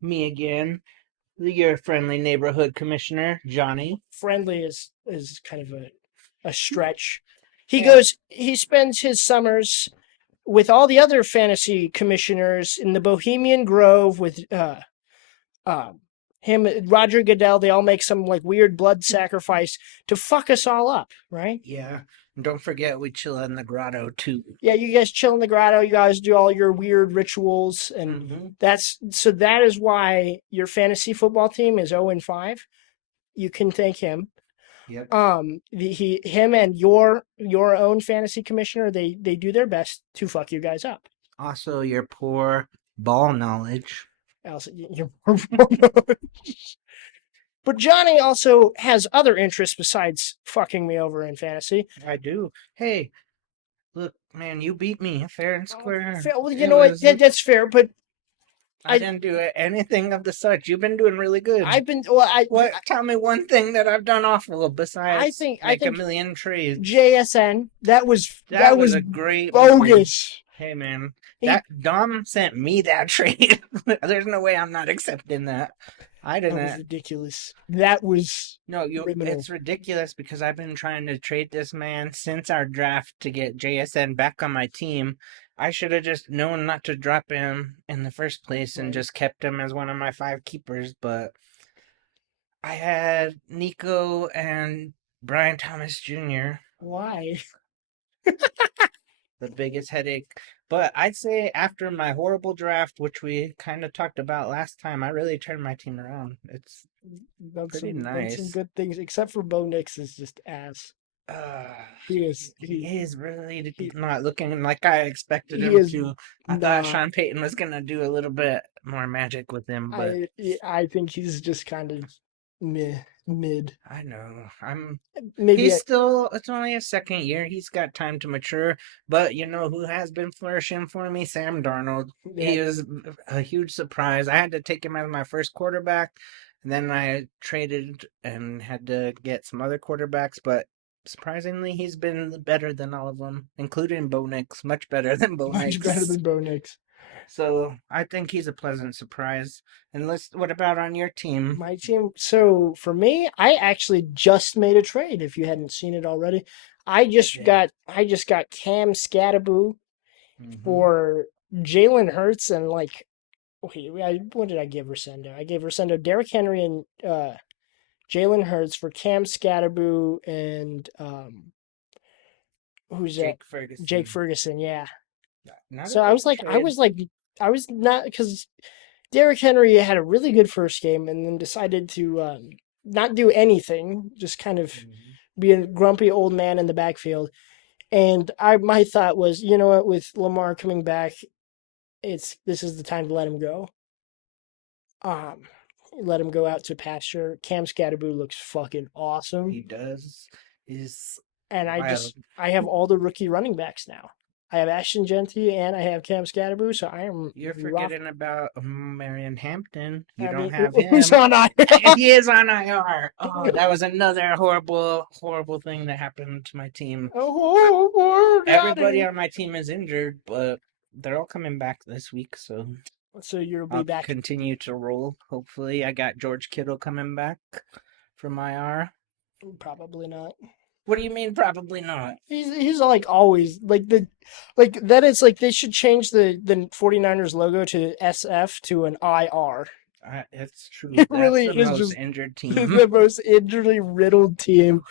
Me again, your friendly neighborhood commissioner, Johnny. Friendly is kind of a stretch. Yeah. He spends his summers with all the other fantasy commissioners in the Bohemian Grove with uh him, Roger Goodell. They all make some like weird blood sacrifice to fuck us all up, right? Yeah. And don't forget we chill in the grotto too. Yeah, you guys chill in the grotto. You guys do all your weird rituals, and Mm-hmm. that is why your fantasy football team is 0-5. You can thank him. Yep. Him and your own fantasy commissioner, they do their best to fuck you guys up. Also, your poor ball knowledge. Else, you're But Johnny also has other interests besides fucking me over in fantasy. I do. Hey, look, man, you beat me fair and square. Well, you It know what? was. That's fair, but I I didn't do anything of the such. You've been doing really good. I've been well. What? Tell me one thing that I've done awful besides I make a think million trades. JSN that That was was a great move. bogus. Hey man, He that Dom sent me that trade. There's no way I'm not accepting that. I That was didn't. ridiculous. That was No, you. criminal. It's ridiculous because I've been trying to trade this man since our draft to get JSN back on my team. I should have just known not to drop him in the first place and Right? just kept him as one of my five keepers. But I had Nico and Brian Thomas Jr. Why? the biggest headache. But I'd say after my horrible draft, which we kind of talked about last time, I really turned my team around. It's pretty Done some nice. good things, except for Bo Nix is just ass. Uh, He is he is really he not looking like I expected he him is to. I thought not. Sean Payton was gonna do a little bit more magic with him, but I think he's just kind of mid. I know I'm. Maybe He's still. It's only his second year. He's got time to mature. But you know who has been flourishing for me? Sam Darnold. yeah. He was a huge surprise. I had to take him as my first quarterback, and then I traded and had to get some other quarterbacks. But surprisingly, he's been better than all of them, including Bo Nix. Much better than Bo Much better Nix. than Bo Nix. So I think he's a pleasant surprise. And what about on your team? My team. So for me, I actually just made a trade. If you hadn't seen it already, I did. I just got Cam Scattaboo Hmm. for Jalen Hurts and like okay, what did I give Rosendo? I gave Rosendo Derrick Henry and Jalen Hurts for Cam Scattaboo and who's that? Jake Jake Ferguson. Ferguson. Yeah. Not a So bad trade. I was not because Derrick Henry had a really good first game and then decided to not do anything, just kind of Mhm. be a grumpy old man in the backfield. And I my thought was, you know what, with Lamar coming back, this is the time to let him go. Um, let him go out to pasture. Cam Scatterboo looks fucking awesome, He does. He's and wild. I have all the rookie running backs now. I have Ashton Genty and I have Cam Scatterboo, so I am You're rough. forgetting about Marion Hampton. You I don't mean, have who's him. on IR? He is on IR. Oh, that was another horrible, horrible thing that happened to my team. Oh, poor Everybody daddy. on my team is injured, but they're all coming back this week, so So you'll be I'll back. continue to roll. Hopefully, I got George Kittle coming back from IR. Probably not. What do you mean? Probably not. He's like always like that is like they should change the 49ers logo to SF to an IR. It's true. It That's really the is most just injured team. the most injury riddled team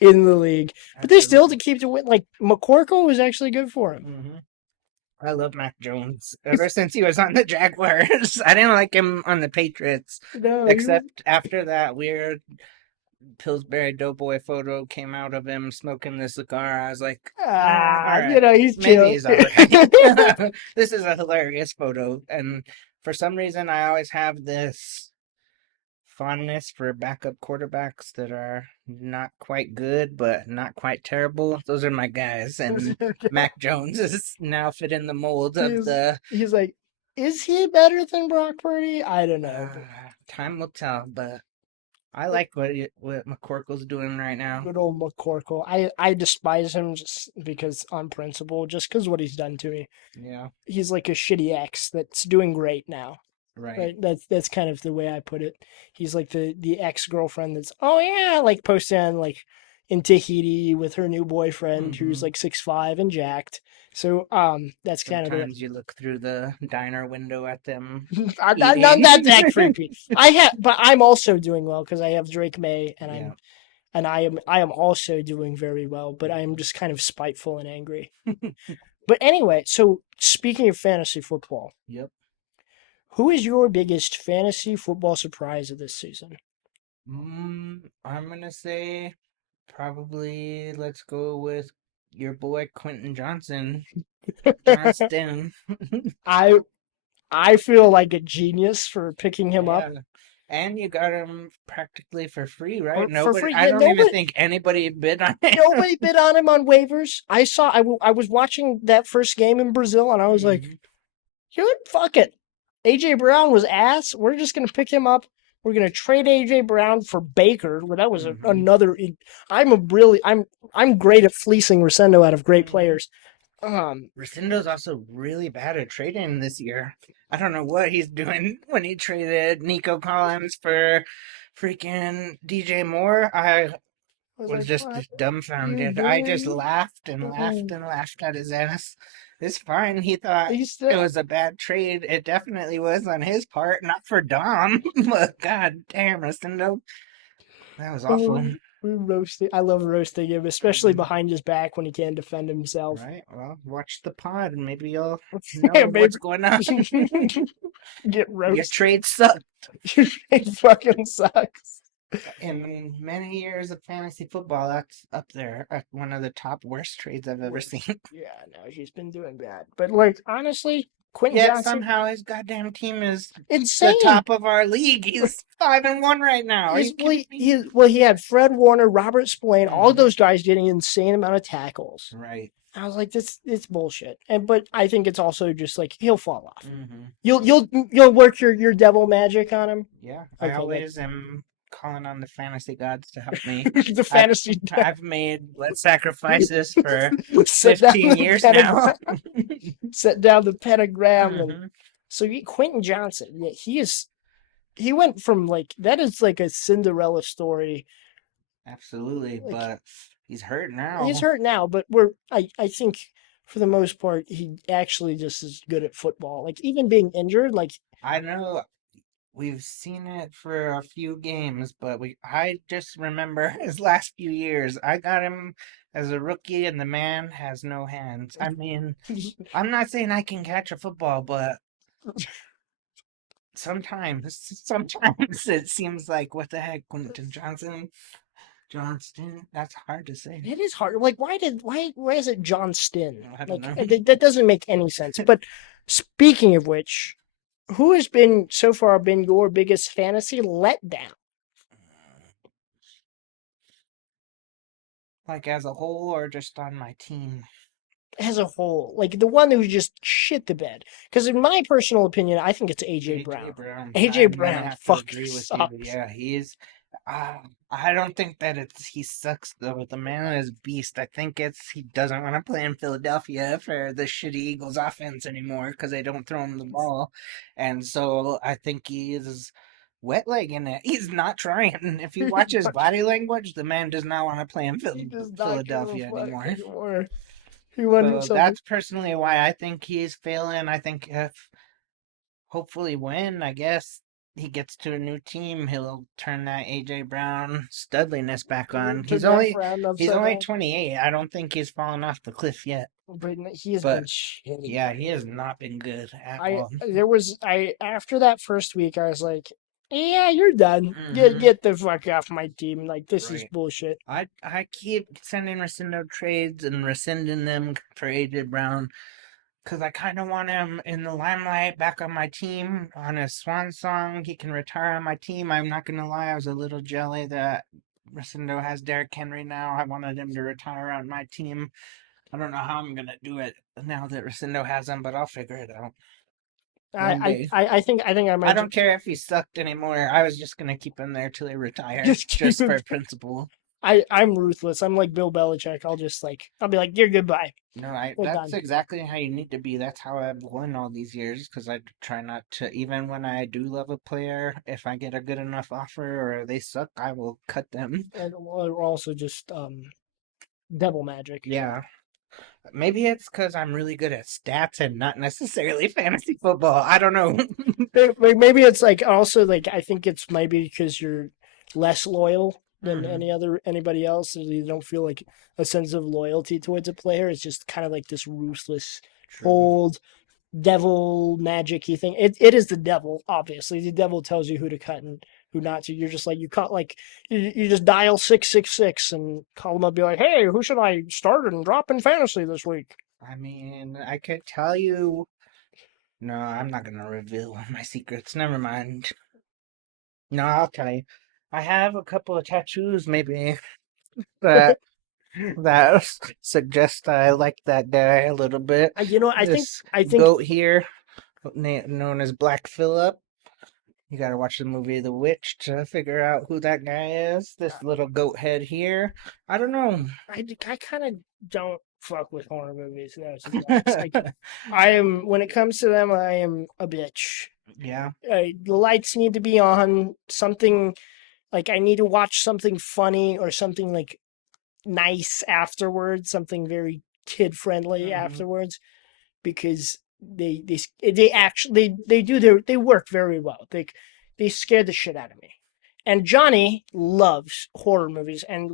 in the league. But they still to Absolutely. keep to win. Like McCorkle was actually good for him. Hmm. I love Mac Jones. Ever since he was on the Jaguars, I didn't like him on the Patriots, No, except after that weird Pillsbury Doughboy photo came out of him smoking the cigar. I was like, all you right, know he's maybe chill. he's all right. This is a hilarious photo, and for some reason, I always have this fondness for backup quarterbacks that are not quite good, but not quite terrible. Those are my guys, and Mac Jones is now fit in the mold of the. He's like, is he better than Brock Purdy? I don't know, but Time will tell, but I but like what McCorkle's doing right now. good old McCorkle. I despise him just because on principle, just because what he's done to me. Yeah. He's like a shitty ex that's doing great now. Right. right? That's kind of the way I put it. He's like the ex girlfriend that's oh yeah, like posting on like in Tahiti with her new boyfriend who's Hmm. like 6'5" and jacked. So that's kind of the way. Sometimes you look through the diner window at them I'm eating. not that creepy. But I'm also doing well because I have Drake May, and Yeah. I am also doing very well. But I am just kind of spiteful and angry. But anyway, so speaking of fantasy football, Yep. who is your biggest fantasy football surprise of this season? I'm gonna say probably let's go with your boy Quentin Johnson. Johnston. I I feel like a genius for picking him up Yeah. And you got him practically for free, right? for Nobody, free. I Yeah, don't even think anybody bid on it. nobody bid on him on waivers. I was watching that first game in Brazil, and I was like, Mhm. dude, fuck it. AJ Brown was ass. We're just gonna pick him up. We're gonna trade AJ Brown for Baker. Well, that was Mhm. another. I'm great at fleecing Rosendo out of great Mhm. players. Um, Rescindo's also really bad at trading this year. I don't know what he's doing when he traded Nico Collins for freaking DJ Moore. I I was was like, just what are you dumbfounded. I just doing? laughed and laughed and laughed at his ass. It's fine. He thought He's it was a bad trade. It definitely was on his part, not for Dom. But god damn, Rescindo, that was awful. we roasted. I love roasting him, especially Mhm. behind his back when he can't defend himself. Right. Well, watch the pod and maybe you'll know Yeah, what's baby. going on. Get Your roasted. trade sucked. It fucking sucks. In many years of fantasy football, that's up there at one of the top worst trades I've ever Worse. seen. Yeah, no, he's been doing bad. But like honestly, Quentin Yet Johnson, somehow his goddamn team is the insane. top of our league. He's 5-1 right now. Are His you kidding me? he had Fred Warner, Robert Spillane, all Hmm. those guys getting an insane amount of tackles. Right. I was like, this it's bullshit. And but I think it's also just like he'll fall off. Hmm. You'll work your devil magic on him. Yeah, I Okay, that always am calling on the fantasy gods to help me. the I've fantasy I've made blood sacrifices for set down 15 the years now. pentagram, set down the pentagram, and Hmm. so Quentin Johnson, yeah, he went from like that is like a Cinderella story. Absolutely, Like but he's hurt he's now. hurt now, but I think for the most part he actually just is good at football. Like even being injured, like I know we've seen it for a few games, but I just remember his last few years. I got him as a rookie and the man has no hands. I mean, I'm not saying I can catch a football, but sometimes it seems like what the heck, Quentin Johnston, that's hard to say. it is hard. Like why is it John Stinn? I don't Like know. that doesn't make any sense. But speaking of which, who has been so far been your biggest fantasy letdown Like as a whole or just on my team? as a whole? Like the one who just shit the bed. Because in my personal opinion, I think it's AJ AJ Brown. Brown. AJ I'm gonna Brown have to fucking agree with you. sucks. Yeah, he's. Uh, I don't think that he sucks though. The man is a beast. I think it's he doesn't want to play in Philadelphia for the shitty Eagles offense anymore because they don't throw him the ball, and so I think he is wet legging it. He's not trying. If you watch his body language, the man does not want to play in He does not give a Philadelphia fuck anymore. anymore. He won So himself. that's personally why I think he's failing. I think if hopefully when I guess he gets to a new team, he'll turn that AJ Brown studliness back on. Turn that frown He's upside only down. 28. I don't think he's fallen off the cliff yet. But he has been But shitty. yeah, he has not been good at I all. there was I after that first week I was like, yeah, you're done. Hmm. Get the fuck off my team. Like this is Right. bullshit. I keep sending Rescindo trades and rescinding them for AJ Brown because I kind of want him in the limelight back on my team on his swan song. He can retire on my team. I'm not going to lie, I was a little jelly that Rosendo has Derrick Henry now. I wanted him to retire on my team. I don't know how I'm going to do it now that Rosendo has him, but I'll figure it out one day. I think I I might don't care if he sucked anymore. I was just going to keep him there till he retired, just keep just him. for principle. I'm ruthless. I'm like Bill Belichick. I'll be like, you're goodbye. No, We're that's done. exactly how you need to be. That's how I've won all these years because I try not to, even when I do love a player, if I get a good enough offer or they suck, I will cut them. And we're also just devil magic. Yeah. Maybe it's because I'm really good at stats and not necessarily fantasy football. I don't know. Maybe it's like also like I think it's maybe because you're less loyal than Hmm. anybody else, and you don't feel like a sense of loyalty towards a player. It's just kind of like this ruthless, True. cold devil magic-y thing. It is the devil, obviously. The devil tells you who to cut and who not to. You're just like you cut like you just dial 666 and call them up, be like, hey, who should I start and drop in fantasy this week? I mean, I could tell you. No, I'm not gonna reveal my secrets. Never mind. No, I'll tell you. I have a couple of tattoos, maybe that that suggest I like that guy a little bit. You know, This I think goat here, known as Black Phillip. You gotta watch the movie The Witch to figure out who that guy is. This little goat head here. I don't know. I kind of don't fuck with horror movies. No, to be honest, like I am when it comes to them, I am a bitch. Yeah. The lights need to be on. Something like I need to watch something funny or something like nice afterwards, something very kid friendly Hmm. afterwards, because they actually they do they work very well. They scare the shit out of me. And Johnny loves horror movies, and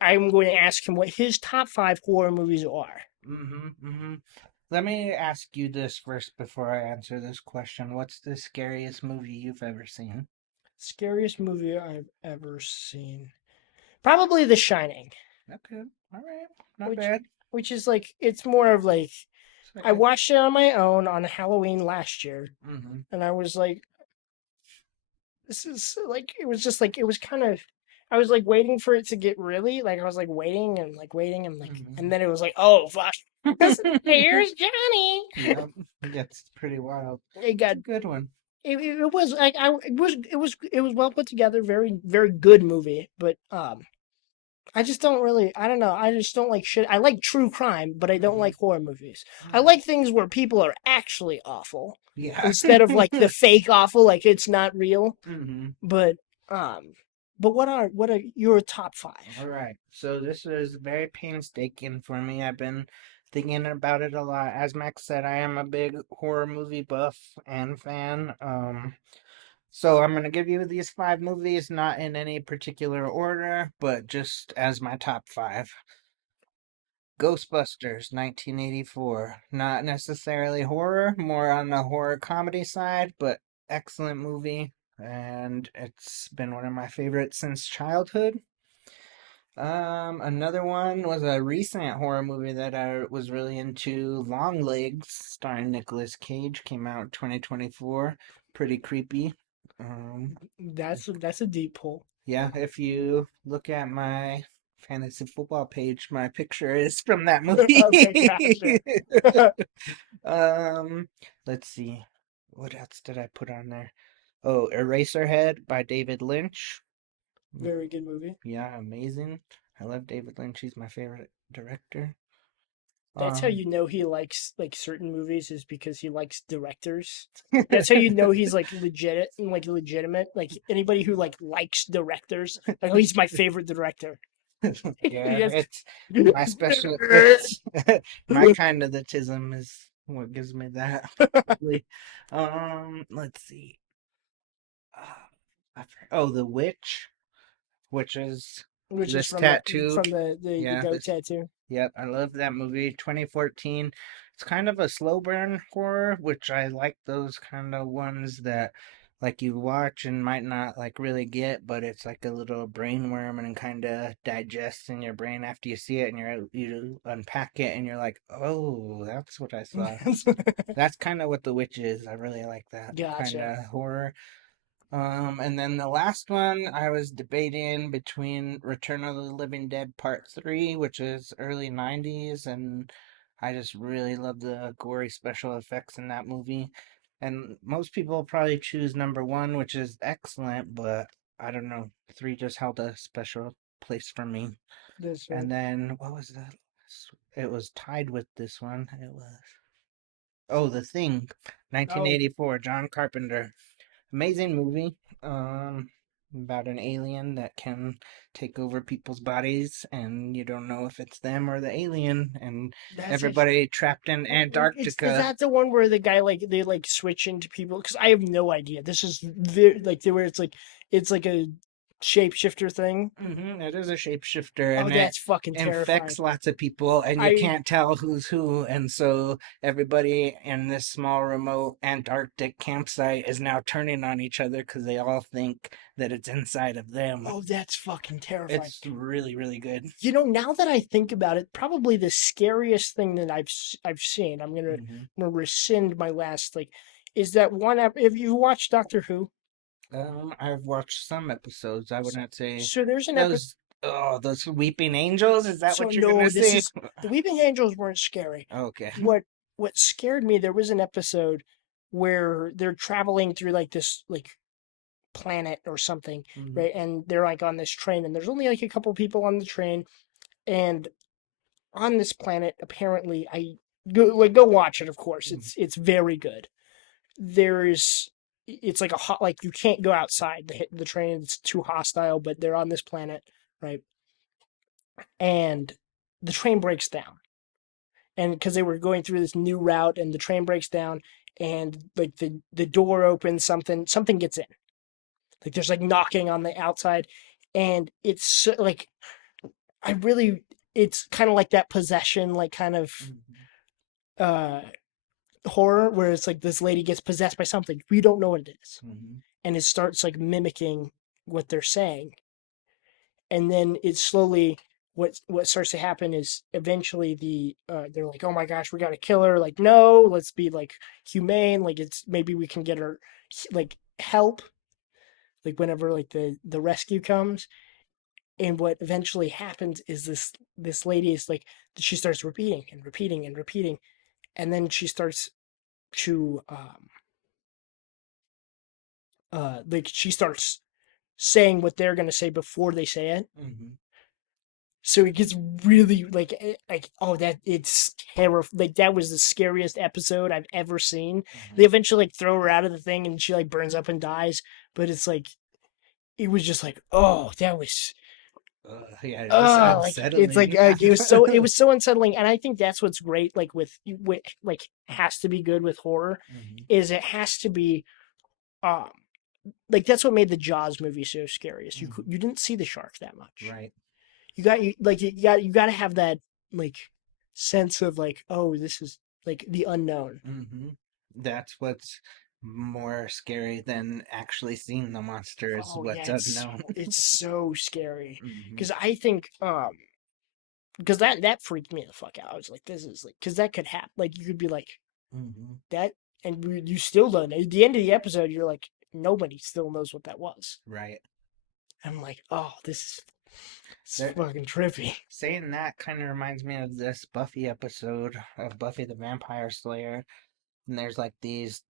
I'm going to ask him what his top 5 horror movies are. Hmm. Let me ask you this first before I answer this question. What's the scariest movie you've ever seen? Scariest movie I've ever seen, probably The Shining, Okay. All right. Not which bad. is like it's more of like So, I watched it on my own on Halloween last year, hmm. and I was like, this is like it was just like it was kind of I was like waiting for it to get really like I was like waiting and like and Hmm. then it was like, oh fuck, here's Johnny. Yeah, that's pretty wild. It It's got a good one. it was like it was well put together, very good movie, but I just don't really I don't know, I just don't like shit. I like true crime, but I don't Hmm. like horror movies. I like things where people are actually awful Yeah. instead of like the fake awful, like it's not real. Hmm. But what are your top All 5? right. So this is very painstaking for me. I've been thinking about it a lot. As Max said, I am a big horror movie buff and fan. So I'm gonna give you these five movies, not in any particular order, but just as my top five. Ghostbusters, 1984. Not necessarily horror, more on the horror comedy side, but excellent movie, and it's been one of my favorites since childhood. Another one was a recent horror movie that I was really into, Long Legs, starring Nicolas Cage, came out 2024. Pretty creepy. Um, That's a deep pull. yeah, if you look at my fantasy football page, my picture is from that movie. Okay, gotcha. Um, let's see. What else did I put on there? Oh, Eraserhead by David Lynch. Mm, Very good movie. yeah, amazing. I love David Lynch. He's my favorite director. That's how Um, you know he likes like certain movies is because he likes directors. That's how you know he's like legit and like legitimate. Like anybody who like likes directors, like oh, he's my favorite director. yeah, Yes. it's my special. It's my kind of autism is what gives me that. Probably. Let's see. Oh, The Witch, which is Which is this tattoo. from the Yeah, goat this. tattoo. Yep, I love that movie. 2014. It's kind of a slow burn horror, which I like those kind of ones that like you watch and might not like really get, but it's like a little brain worm and kind of digests in your brain after you see it and you unpack it and you're like, "Oh, that's what I saw." That's kind of what The Witch is. I really like that kind Gotcha. of horror. And then the last one I was debating between Return of the Living Dead Part 3, which is early 90s, and I just really love the gory special effects in that movie. And most people probably choose number one, which is excellent, but I don't know. 3 just held a special place for me. This one. And then what was that? It was tied with this one. It was The Thing, Oh, 1984, John Carpenter. Amazing movie. About an alien that can take over people's bodies, and you don't know if it's them or the alien, and that's actually. everybody trapped in Is Antarctica. that the one where the guy like they like switch into people? Because I have no idea. This is very, like where it's like a shapeshifter thing. It is a shapeshifter, Oh, and it that's fucking terrifying. infects lots of people, and you I can't tell who's who. And so everybody in this small, remote Antarctic campsite is now turning on each other because they all think that it's inside of them. Oh, that's fucking terrifying. It's really, really good. You know, now that I think about it, probably the scariest thing that I've seen. hmm I'm gonna rescind my last like. Is that one? If you watched Doctor Who, I've watched some episodes. I so, wouldn't say so there's an episode. those. Oh, those weeping angels. Is that So what you're no, gonna this say? is the Weeping Angels weren't scary. Okay. What what scared me? There was an episode where they're traveling through like this like planet or something, hmm right? And they're like on this train, and there's only like a couple people on the train, and on this planet, apparently, go watch it. Of course, it's very good. There's it's like a hot like you can't go outside the train. It's too hostile, but they're on this planet, right? And the train breaks down, and because they were going through this new route, and the train breaks down, and like the door opens, something gets in. Like there's like knocking on the outside, and it's like I really it's kind of like that possession, like kind of hmm uh horror where it's like this lady gets possessed by something. We don't know what it is. hmm And it starts like mimicking what they're saying. And then it slowly what starts to happen is eventually they're like, oh my gosh, we gotta kill her. Like, no, let's be like humane. Like it's maybe we can get her like help. Like whenever like the rescue comes. And what eventually happens is this lady is like she starts repeating and repeating and repeating. And then she starts to like she starts saying what they're gonna say before they say it. hmm So it gets really like oh that it's terrifying. Like that was the scariest episode I've ever seen. They hmm eventually like throw her out of the thing and she like burns up and dies. But it's like it was just like oh that was Yeah, just like it's unsettling. it was so unsettling. And I think that's what's great like with like has to be good with horror hmm is it has to be um like that's what made the Jaws movie so scary. Is hmm you didn't see the shark that much. Right. You got to have that like sense of like oh this is like the unknown. hmm That's what's more scary than actually seeing the monster is Oh what's yeah, unknown. it's so scary hmm because I think because that freaked me the fuck out. I was like this is like because that could happen. Like you could be like hmm that and you still don't. At the end of the episode, you're like nobody still knows what that was. Right. I'm like oh this is it's There, fucking trippy. saying that kind of reminds me of this Buffy episode of Buffy the Vampire Slayer. And there's like these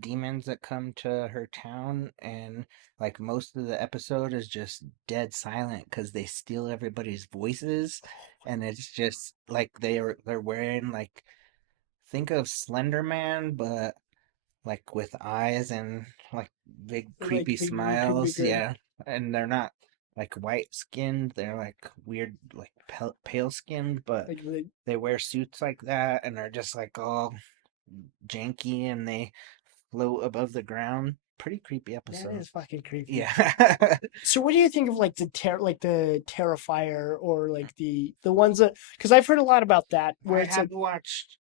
demons that come to her town, and like most of the episode is just dead silent because they steal everybody's voices, and it's just like they're wearing like think of Slender Man, but like with eyes and like big Like creepy big creepy smiles, grin. yeah, and they're not like white skinned, they're like weird like pale skinned, but Like the, they wear suits like that and are just like all janky and they float above the ground. Pretty creepy that episode. is fucking creepy. Yeah. So what do you think of like like the Terrifier or like the ones that because I've heard a lot about that where I it's have like watched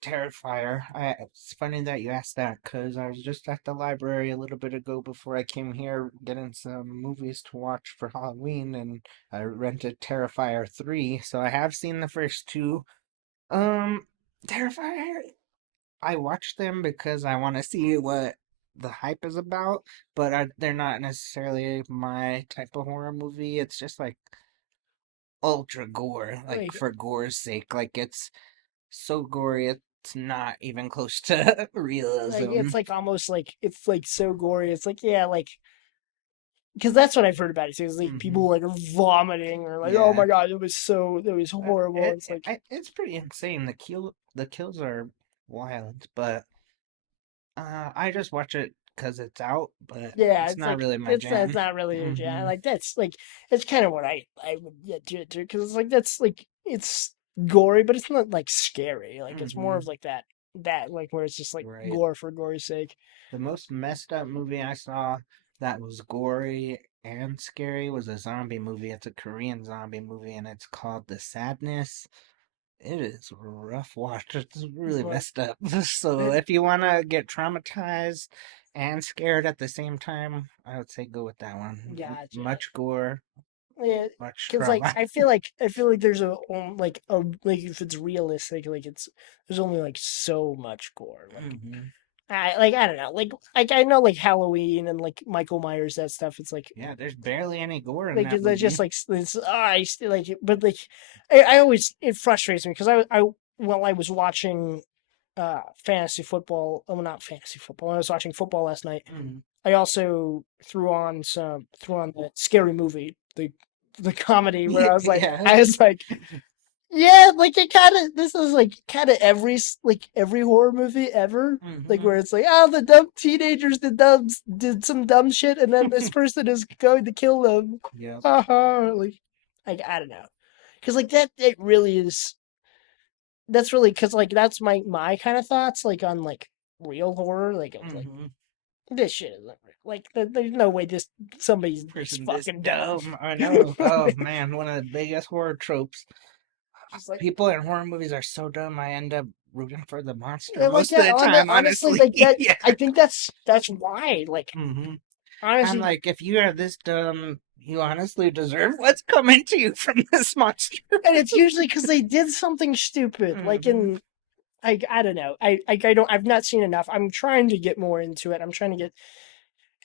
Terrifier. It's funny that you asked that because I was just at the library a little bit ago before I came here getting some movies to watch for Halloween, and I rented Terrifier 3, so I have seen the first two. Um, Terrifier, I watch them because I want to see what the hype is about, but they're not necessarily my type of horror movie. It's just like ultra gore, like like for gore's sake. Like it's so gory, it's not even close to realism. it's like almost like it's like so gory. It's like yeah, like because that's what I've heard about it too. Is like Hmm. people like vomiting or like, oh Yeah. my god, it was horrible. It's like, It's pretty insane. The kills are wild, but I just watch it because it's out, but yeah, it's it's not like really my it's jam. not really your jam. Hmm. Like that's like it's kind of what I would get to because it's like that's like it's gory, but it's not like scary. Like it's more Hmm. of like that like where it's just like Right. gore for gore's sake. The most messed up movie I saw that was gory and scary was a zombie movie. It's a Korean zombie movie, and it's called The Sadness. It is rough watch. It's really But messed up. So it, if you want to get traumatized and scared at the same time, I would say go with that one. gotcha. Much gore, Yeah, much because like trauma. I feel like there's like a like if it's realistic, like it's there's only like so much gore. Like Hmm. I don't know, like I know like Halloween and like Michael Myers that stuff. It's Yeah, there's barely any gore in like that it's just movie. like it's I still like it, but like I always it frustrates me because I while I was watching fantasy football, well not fantasy football, I was watching football last night. Mm. I also threw on the scary movie, the comedy where Yeah. I was like, yeah, like it kind of this is like kind of like every horror movie ever, like Hmm. where it's like, oh, the dumb teenagers did some dumb shit, and then this person is going to kill them. Yep. Haha, like I don't know, because like that it really is. That's really because like that's my kind of thoughts like on like real horror, like of like Hmm. this shit isn't real. Like there's no way somebody's this Person this fucking dumb. dumb. I know. Oh man, one of the biggest horror tropes. Just like People in horror movies are so dumb. I end up rooting for the monster yeah, like most of yeah, the time. honestly, Honestly, like that. yeah. I think that's why. Like Hmm. I'm honestly, like, if you are this dumb, you honestly deserve what's coming to you from this monster. and it's usually because they did something stupid. Like Hmm. in I don't know. I don't. I've not seen enough. I'm trying to get more into it. I'm trying to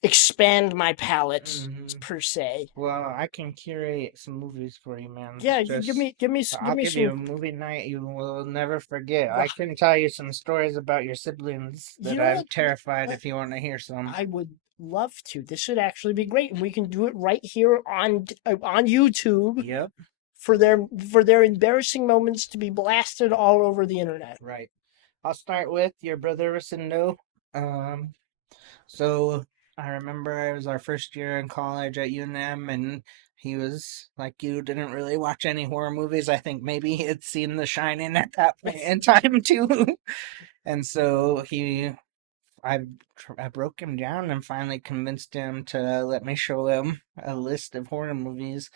expand my palette Hmm. per se. Well, I can curate some movies for you, man. Yeah, Just give I'll me give you some. a movie night you will never forget. Wow, I can tell you some stories about your siblings you that know I've what? terrified if you want to hear some. I would love to. This should actually be great, and we can do it right here on YouTube Yep, for their embarrassing moments to be blasted all over the internet. right. I'll start with your brother Rosendo. Um, so I remember it was our first year in college at UNM, and he was like you, didn't really watch any horror movies. I think maybe he had seen The Shining at that point in time too. And so I, I broke him down and finally convinced him to let me show him a list of horror movies.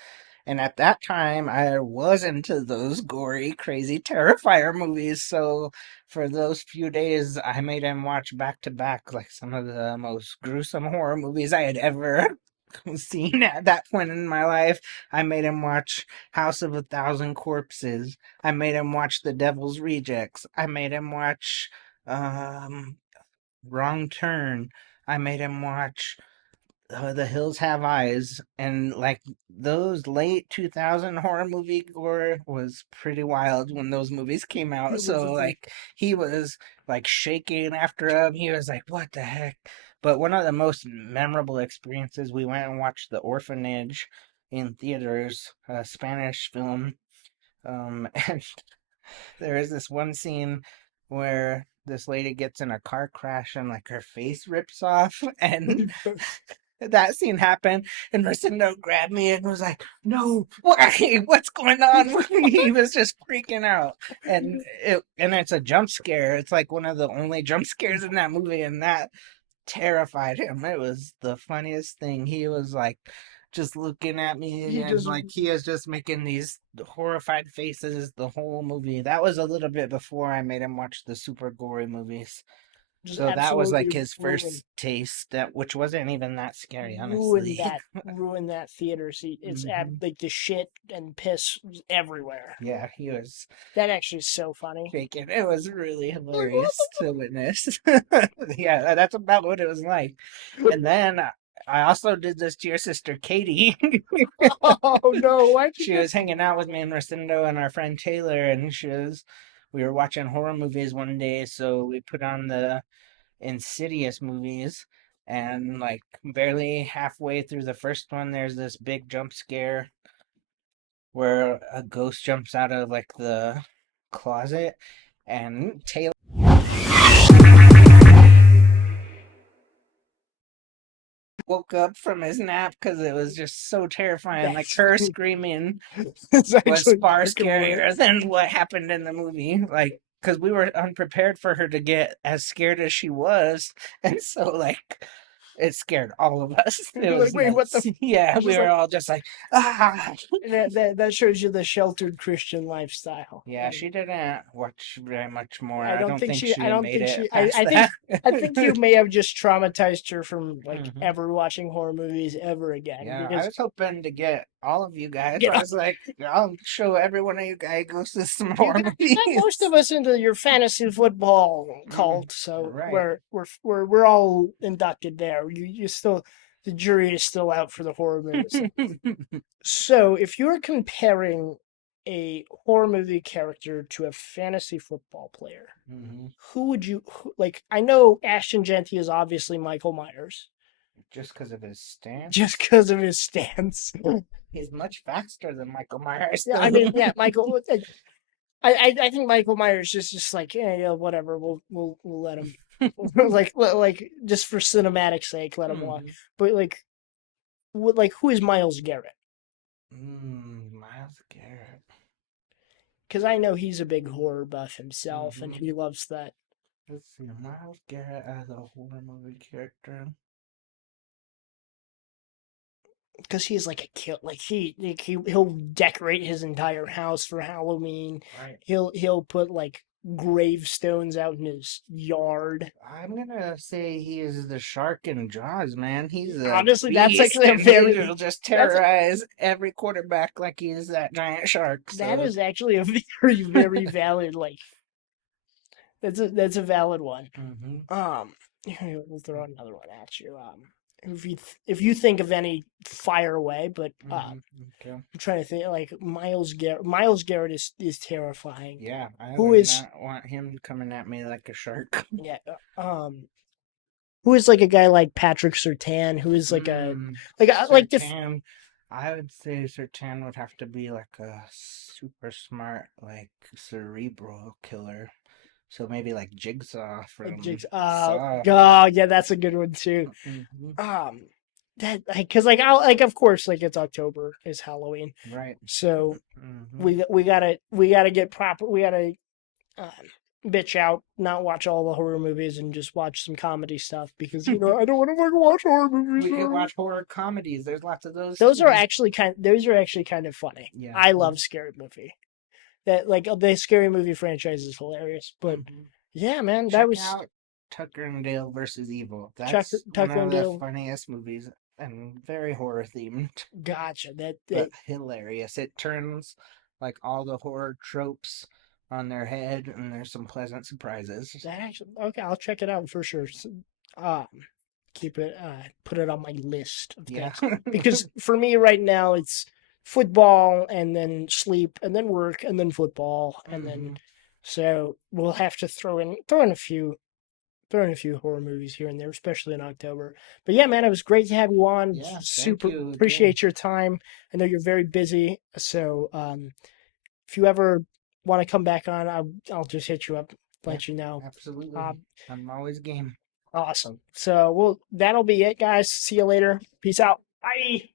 And at that time, I was into those gory, crazy Terrifier movies. So for those few days, I made him watch back to back like some of the most gruesome horror movies I had ever seen at that point in my life. I made him watch House of a Thousand Corpses. I made him watch The Devil's Rejects. I made him watch um, Wrong Turn. I made him watch The Hills Have Eyes, and like those late 2000 horror movie gore was pretty wild when those movies came out. It was So just like like he was like shaking after him. He was like, "What the heck?" But one of the most memorable experiences, we went and watched The Orphanage in theaters, a Spanish film. And there is this one scene where this lady gets in a car crash and like her face rips off, and that scene happened, and Rosendo grabbed me and was like, "No, why? What's going on?" He was just freaking out, and it's a jump scare. It's like one of the only jump scares in that movie, and that terrified him. It was the funniest thing. He was like just looking at me he and just like he is just making these horrified faces the whole movie. That was a little bit before I made him watch the super gory movies. just So that was like absolutely his first taste, that which wasn't even that scary, honestly. ruin that theater seat. Hmm. Like the shit and piss was everywhere. Yeah, he was That actually is so funny. shaking. It was really Like hilarious to witness. Yeah, that's about what it was like. And then I also did this to your sister Katie. what? Oh no! Why did She that? was hanging out with me and Rosendo and our friend Taylor, and we were watching horror movies one day, so we put on the Insidious movies, And like barely halfway through the first one, there's this big jump scare where a ghost jumps out of like the closet, and Taylor woke up from his nap because it was just so terrifying. Like That's her screaming it's was actually far fucking hilarious. scarier than what happened in the movie. Like, because we were unprepared for her to get as scared as she was, and so like it scared all of us. It You're like, was wait, what the? nuts. Yeah, we Just were like all just like, ah. that shows you the sheltered Christian lifestyle. Yeah, she didn't watch very much more. I don't think she I even don't made think it she. past I that. think you may have just traumatized her from like Hmm. ever watching horror movies ever again Yeah, I because was hoping to get all of you guys. get I was like, I'll show every one of you guys go see some you horror got most movies. of us into your fantasy football Mm, cult, so right. we're all inducted there. You still the jury is still out for the horror movies. So if you're comparing a horror movie character to a fantasy football player, Hmm. who would you like? I know Ashton Genty is obviously Michael Myers Just because of his just stance. because of his stance. He's much faster than Michael Myers, Yeah, I though. mean, yeah, Michael. I think Michael Myers is just like, yeah, whatever. We'll let him, like just for cinematic sake, let him walk. Hmm. But like, who is Miles Garrett? Miles Garrett. Because I know he's a big horror buff himself, and Hmm. he loves that. Let's see, Miles Garrett as a horror movie character. Because he's like a kid, he'll decorate his entire house for Halloween. Right. He'll put like gravestones out in his yard. I'm gonna say he is the shark in Jaws, man. He's a Honestly, that's beast, actually a and he very will just that's terrorize every quarterback like he's that giant shark. that So, is actually a very valid like that's a valid one. hmm. Here, we'll throw another one at you. If you think of any, fire away. But Hmm. Okay. I'm trying to think. Like Miles Garrett. Miles Garrett is terrifying. Yeah, I Who would is not want him coming at me like a shark. yeah. Who is like a guy like Patrick Surtain? Who is like a Mm, like the Sertan. I would say Sertan would have to be like a super smart, like cerebral killer. So maybe like Jigsaw like from Jigs. Saw. Oh yeah, that's a good one too. Hmm. Um, that because like I'll like of course like it's October is Halloween, Right. so Hmm. we gotta get proper. We gotta um, bitch out, not watch all the horror movies and just watch some comedy stuff because I don't want to fucking watch horror movies. We could watch horror comedies. There's lots of those Those are too. actually kind of funny. Yeah. I love Scary Movie. That like the Scary Movie franchise is hilarious. But Hmm. yeah, man, that Check was out Tucker and Dale versus Evil. Tucker, That's one Tucker of and the Dale. funniest movies and very horror themed, Gotcha. but hilarious. It turns like all the horror tropes on their head, and there's some pleasant surprises. that actually okay. I'll check it out for sure. So, um, keep it put it on my list of Yeah. things because for me right now it's football and then sleep and then work and then football and then Hmm. so we'll have to throw in a few horror movies here and there, especially in October. But yeah, man, it was great to have you on. Yeah. Thank Super you again. appreciate your time. I know you're very busy, so if you ever want to come back on, I'll just hit you up, Yeah. let you know. Absolutely. Um, I'm always game. awesome. So, well, that'll be it, guys. See you later. Peace out. Bye.